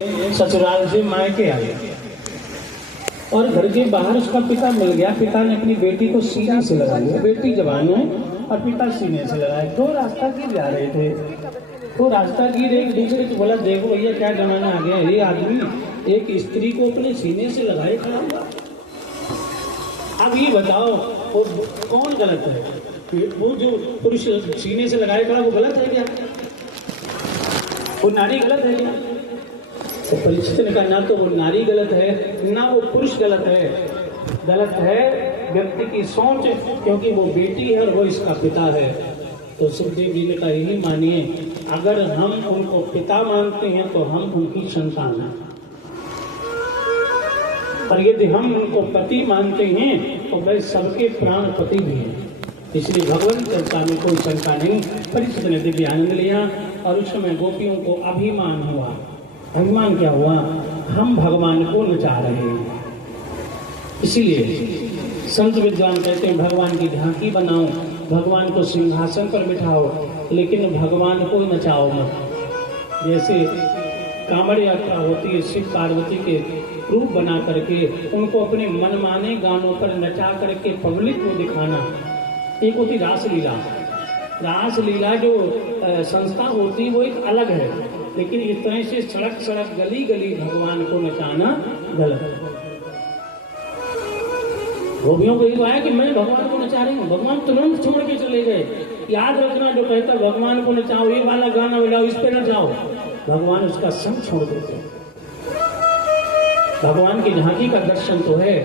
ससुराल से मायके आ गया और घर के बाहर उसका पिता मिल गया। पिता ने अपनी बेटी को सीने से लगा लिया। बेटी जवान है और पिता सीने से लगाए। तो रास्ता की जा रहे थे, तो रास्ता की एक दूसरे को बोला, देखो भैया क्या जमाना आ गया, ये आदमी एक स्त्री को अपने सीने से लगाए खड़ा हुआ। अब ये बताओ वो कौन गलत है? वो जो पुरुष सीने से लगाए खड़ा वो गलत है क्या? वो नारी गलत है क्या? तो परीक्षित ने कहा ना तो वो नारी गलत है ना वो पुरुष गलत है। गलत है व्यक्ति की सोच, क्योंकि वो बेटी है और वो इसका पिता है। तो सुखदेव जी ने कहा यही मानिए, अगर हम उनको पिता मानते हैं तो हम उनकी संतान हैं, और यदि हम उनको पति मानते हैं तो वह सबके प्राण पति भी हैं। इसलिए भगवान चर्चा में कोई शंका नहीं। परीक्षित ने दिव्य आनंद लिया और उस समय गोपियों को अभिमान हुआ। अभिमान क्या हुआ? हम भगवान को नचा रहे हैं। इसीलिए संत विद्वान कहते हैं भगवान की झांकी बनाओ, भगवान को सिंहासन पर बिठाओ, लेकिन भगवान को नचाओ मत। जैसे कांवड़ यात्रा होती है, शिव पार्वती के रूप बना करके उनको अपने मनमाने गानों पर नचा करके पब्लिक को दिखाना। एक होती रासलीला। रासलीला जो संस्था होती है वो एक अलग है, लेकिन इस तरह से सड़क सड़क गली गली भगवान को नचाना गलत है। गोपियों को ये आया कि मैं भगवान को नचा रही हूँ, भगवान तुरंत छोड़ के चले गए। याद रखना, जो कहता भगवान को नचाओ, ये वाला गाना बजाओ, इस पे नचाओ, भगवान उसका संग छोड़ देते। भगवान की झांकी का दर्शन तो है,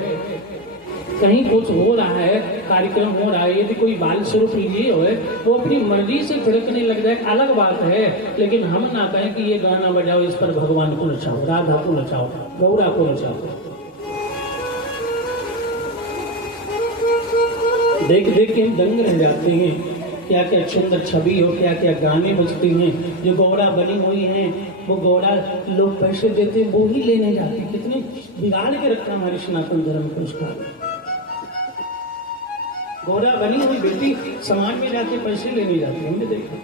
कहीं कुछ हो रहा है, कार्यक्रम हो रहा है, यदि कोई बाल स्वरूप ये हो वो अपनी मर्जी से थिड़कने लग जाए अलग बात है, लेकिन हम ना कहें कि ये गाना बजाओ, इस पर भगवान को नचाओ, राधा को नचाओ, गौरा को नचाओ। देख देख के हम दंग रह जाते हैं। क्या क्या सुंदर छवि हो, क्या क्या गाने बजते हैं। जो गौरा बनी हुई हैं वो गौरा लोग पैसे देते हैं वो ही लेने जाते हैं। कितने बिगाड़ के रखा हमारे सनातन धर्म को उसका। गौरा बनी हुई बेटी समाज में जाके पैसे लेने जाती है, हमने देखा।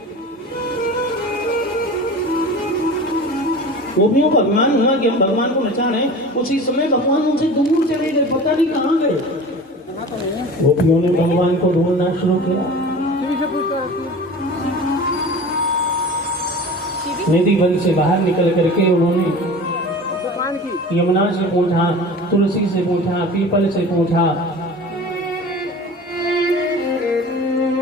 गोपियों को अभिमान हुआ कि हम भगवान को नचा रहे हैं, उसी समय भगवान उनसे दूर चले गए, पता नहीं कहाँ गए। गोपियों ने भगवान को ढूंढना शुरू किया। निधि वन से बाहर निकल करके उन्होंने यमुना से पूछा, तुलसी से पूछा, पीपल से पूछा,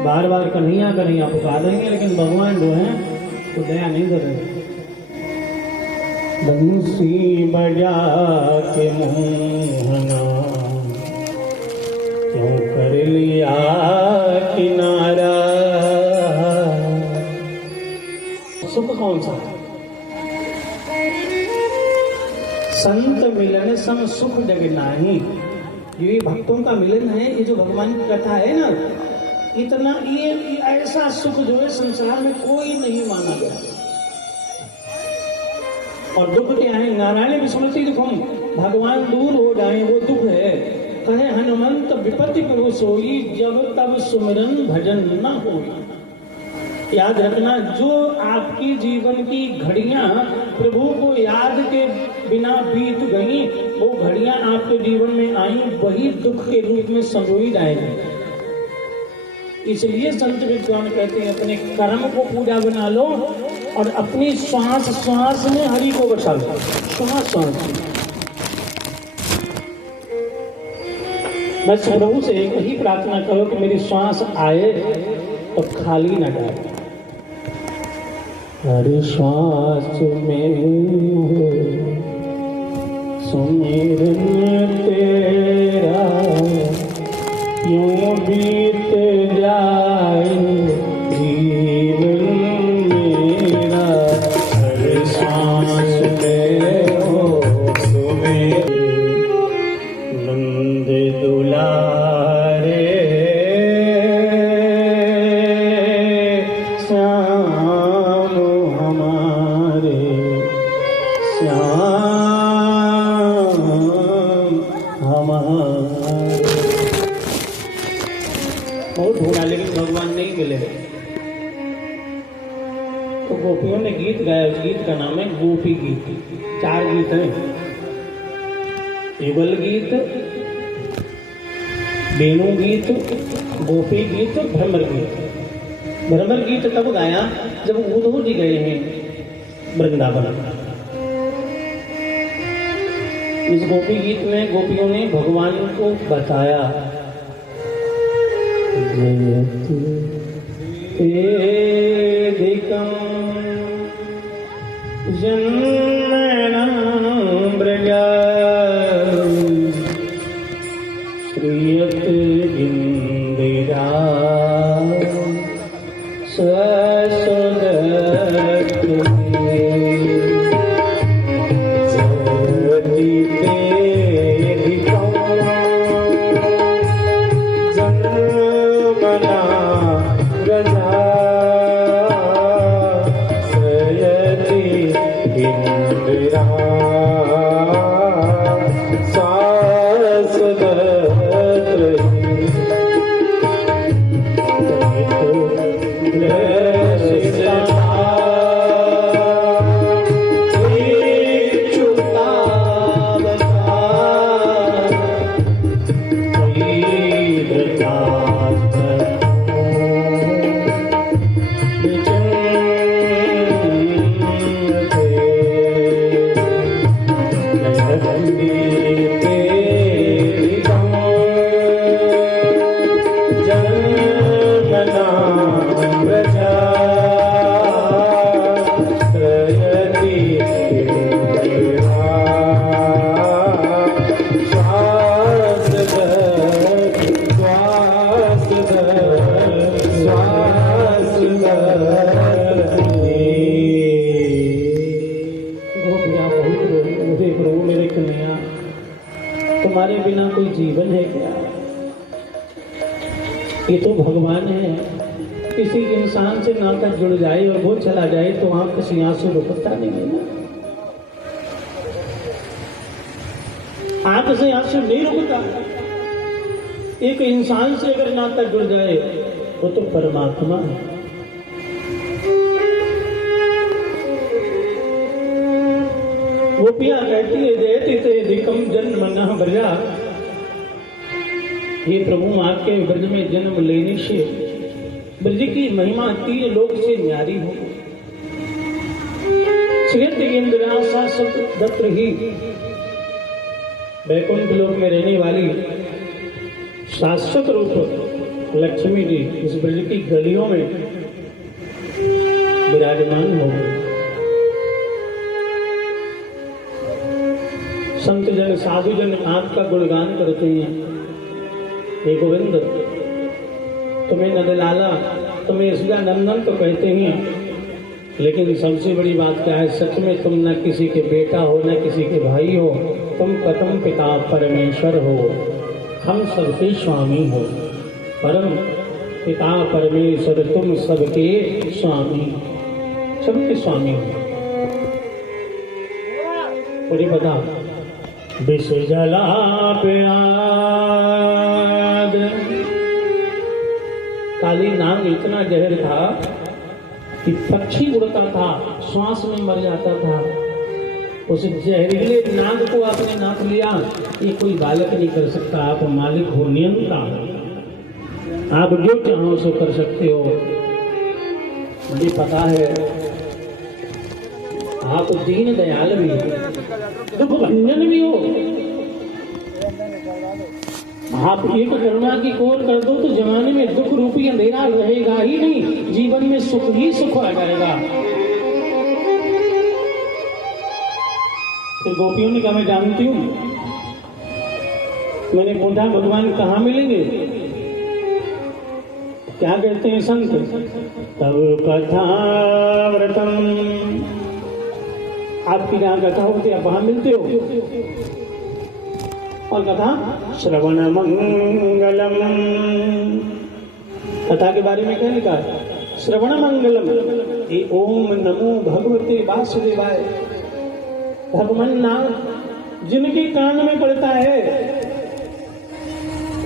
बार बार कन्हैया कन्हैया पुकारेंगे, लेकिन भगवान जो है तो दया नहीं कर रहे। बंसी बजा के मोहना क्यों कर लिया किनारा। सुख कौन सा? संत मिलन सम सुख जग नाही। ये भक्तों का मिलन है, ये जो भगवान की कथा है ना, इतना ये ऐसा सुख जो है संसार में कोई नहीं माना गया। और दुख क्या है? नारायण विस्मृति दुखम, भगवान दूर हो जाए वो दुख है। कहे हनुमंत विपत्ति प्रभु सोई, जब तब सुमिरन भजन न होई। याद रखना, जो आपकी जीवन की घड़ियां प्रभु को याद के बिना बीत गई, वो घड़ियां आपके जीवन में आई, वही दुख के रूप में संजोई जाएगी। इसलिए संत विद्वान कहते हैं अपने कर्म को पूजा बना लो और अपनी श्वास श्वास में हरि को बचा लो। श्वास श्वास बस प्रभु से एक ही प्रार्थना करो कि मेरी श्वास आए तो खाली न जाए। हर श्वास में सुमिरन तेरा यूं बीत जाए जीवन मेरा। हर सांस में हो सुमिर नंद दुलारे, श्याम हमारे श्याम हमारे। बहुत ढूंढा लेकिन भगवान नहीं मिले। तो गोपियों ने गीत गाया, उस गीत का नाम है गोपी गीत। 4 गीत हैं, युगल गीत, वेणु गीत, गोपी गीत, भ्रमर गीत। भ्रमर गीत तब गाया जब उद्धव जी गए हैं वृंदावन। इस गोपी गीत में गोपियों ने भगवान को बताया, तेदिकं जन्मना ब्रजा श्रियत इंदिरा तुम्हारे बिना कोई जीवन है क्या? ये तो भगवान है। किसी इंसान से नाता जुड़ जाए और वो चला जाए तो आप किसी आंसू रुकता नहीं है ना। आप से आंसू नहीं रुकता। एक इंसान से अगर नाता जुड़ जाए वो तो परमात्मा है। वो पिया कहती है देती ते दिकम जन्म न ब्रजा, ये प्रभु आपके ब्रज में जन्म लेने से ब्रज की महिमा 3 लोक से न्यारी हो। श्रीत इंद्रासा दत्र ही वैकुंठ लोक में रहने वाली शाश्वत रूप लक्ष्मी जी इस ब्रज की गलियों में विराजमान हो गई। संत जन साधु जन आपका गुणगान करते हैं। हे गोविंद, तुम्हें नंदलाला, तुम्हें इसका नंदन तो कहते हैं, लेकिन सबसे बड़ी बात क्या है? सच में तुम न किसी के बेटा हो न किसी के भाई हो, तुम कथम पिता परमेश्वर हो, हम सबके स्वामी हो। परम पिता परमेश्वर तुम सबके स्वामी, सबके स्वामी हो। बड़ी बता विश्व जलाप्याद, काली नाग इतना जहर था कि पक्षी उड़ता था, श्वास में मर जाता था। उस जहरीले नाग को आपने नाप लिया, ये कोई बालक नहीं कर सकता। आप मालिक हो, नियंता, आप जो चाहो सो कर सकते हो। मुझे पता है आप दीन दयाल भी हो, दुख भंजन भी हो। आप एक करुणा की कोर कर दो तो जमाने में दुख रूपी अंधेरा रहेगा ही नहीं, जीवन में सुख ही सुख आ जाएगा। तो गोपियों ने कहा मैं जानती हूँ। मैंने पूछा भगवान कहाँ मिलेंगे? क्या कहते हैं संत? तब कथाव्रतम, आपकी जहाँ कथा होती है आप वहां मिलते हो। और कथा श्रवण मंगलम, कथा के बारे में क्या लिखा है? श्रवण मंगलम, ये ओम नमो भगवते वासुदेवाय। भगवान नाम जिनके कान में पड़ता है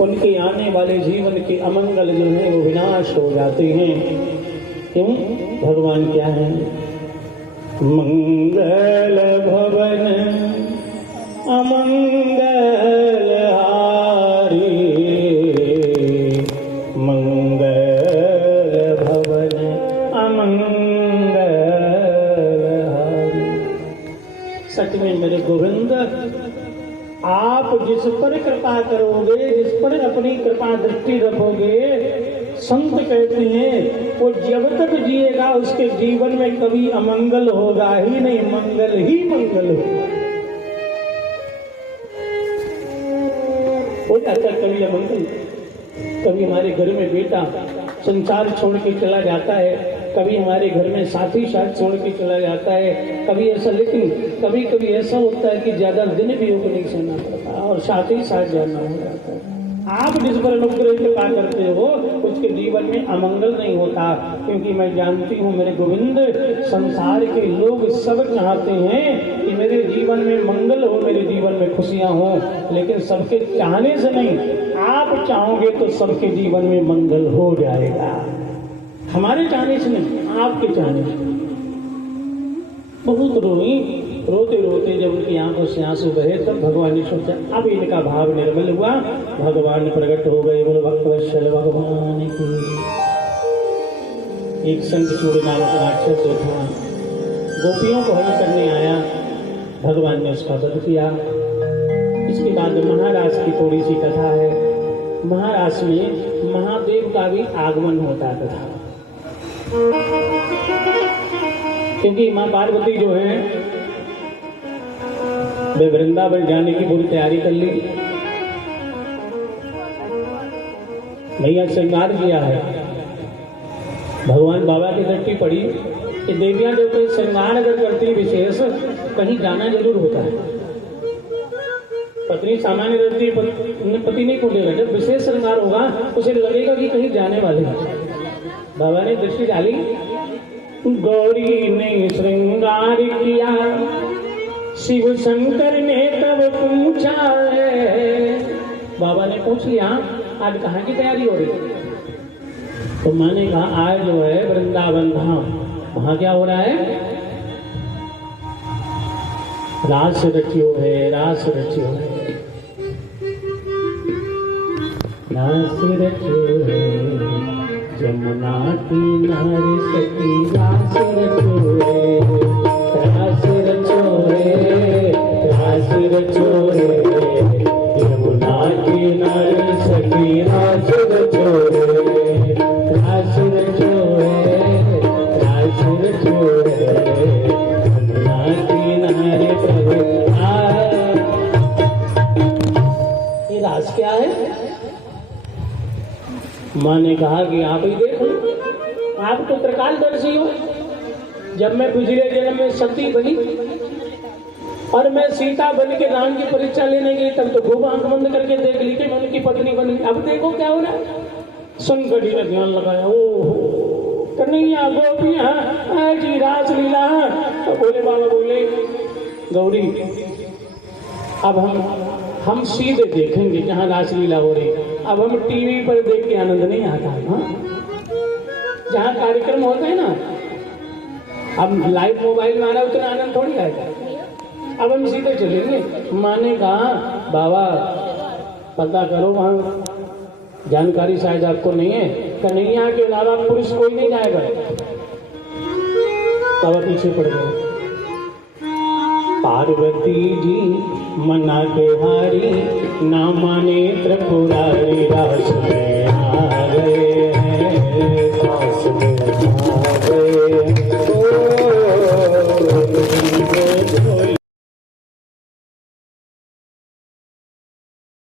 उनके आने वाले जीवन के अमंगल जो है वो विनाश हो जाते हैं। क्यों? भगवान क्या है? मंगल भवन सच में मेरे गोविंद आप जिस पर कृपा करोगे, जिस पर अपनी कृपा दृष्टि रखोगे, संत कहते हैं वो जब तक जिएगा उसके जीवन में कभी अमंगल होगा ही नहीं, मंगल ही मंगल होगा। हो जाता कभी अमंगल, कभी हमारे घर में बेटा संसार छोड़ के चला जाता है, कभी हमारे घर में साथी साथ छोड़ के चला जाता है, कभी ऐसा, लेकिन कभी कभी ऐसा होता है कि ज्यादा दिन भी योग नहीं सहना पड़ता और साथ ही साथ जाना हो जाता है। आप जिस पर अनुग्रह कृपा करते हो उसके जीवन में अमंगल नहीं होता, क्योंकि मैं जानती हूँ मेरे गोविंद संसार के लोग सब चाहते हैं कि मेरे जीवन में मंगल हो, मेरे जीवन में खुशियां हो, लेकिन सबके चाहने से नहीं, आप चाहोगे तो सबके जीवन में मंगल हो जाएगा। हमारे चाहने से नहीं, आपके चाहने से। बहुत रोई, रोते रोते जब उनकी आंखों से आंसू बहे तब भगवान ने सोचा अब इनका भाव निर्मल हुआ, भगवान प्रकट हो गए। बोलो भक्तवत्सल भगवान की। एक संत सूर्य नाम का राक्षस था, गोपियों को हल करने आया, भगवान ने उसका वध किया। इसके बाद महाराज की थोड़ी सी कथा है। महाराज में महादेव का भी आगमन होता था, क्योंकि माँ पार्वती जो है वे वृंदावन जाने की पूरी तैयारी कर ली। भैया श्रृंगार किया है, भगवान बाबा की दृष्टि पड़ी कि देवियां जो कोई श्रृंगार अगर करती विशेष कहीं जाना जरूर होता है। पत्नी सामान्य दृष्टि पति नहीं पूछेगा, जब विशेष श्रृंगार होगा उसे लगेगा कि कहीं जाने वाले हैं। बाबा ने दृष्टि डाली, गौरी ने श्रृंगार किया, शिव शंकर ने तब पूछा है। बाबा ने पूछ लिया आज कहाँ की तैयारी हो रही? तो माँ ने कहा आज जो है वृंदावन धाम, वहां क्या हो रहा है? रास रचियो है, रास रचियो है, रास रचियो है, जमुना किनारे सखी रास रचियो है, रास रचियो है, रास रचियो है, यमुना किनारे सखी रास रचियो है, रास रचियो है, रास रचियो है, यमुना किनारे प्रभु आए। ये रास क्या है? माँ ने कहा कि आप ही देखो, आप तो त्रिकालदर्शी हो। जब मैं पिछले जन्म में सती बनी और मैं सीता बन के राम की परीक्षा लेने गई, तब तो खूब आंख बंद करके देख ली कि मैं उनकी पत्नी बन गई। अब देखो क्या हो रहा है। संकटी ने ध्यान लगाया, ओ कन्हैया गोपियां जी रास लीला। तो बोले बाबा बोले गौरी अब हम सीधे देखेंगे जहाँ रासलीला हो रही। अब हम टीवी पर देख के आनंद नहीं आता है। हाँ? जहाँ कार्यक्रम होता है ना, अब लाइव मोबाइल में आ रहा है, उतना आनंद थोड़ी आएगा। अब हम सीधे चलेंगे। माँ ने कहा बाबा पता करो, वहाँ जानकारी शायद आपको नहीं है, कन्हैया के अलावा पुरुष कोई नहीं जाएगा। बाबा पीछे पड़ गए। पार्वती जी मना के हारी, ना माने त्रिपुरारी, रास में आ गए हैं, रास में आ गए।